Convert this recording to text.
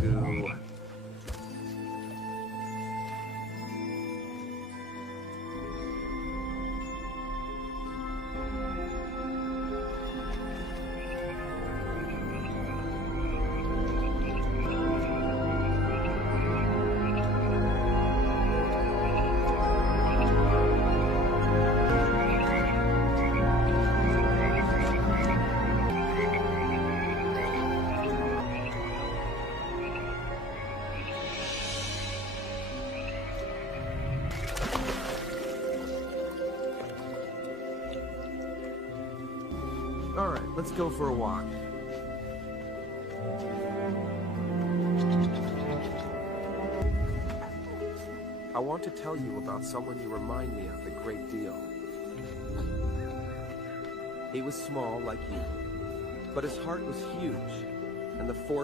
Goo. Alright, let's go for a walk. I want to tell you about someone you remind me of a great deal. He was small like you, but his heart was huge, and the force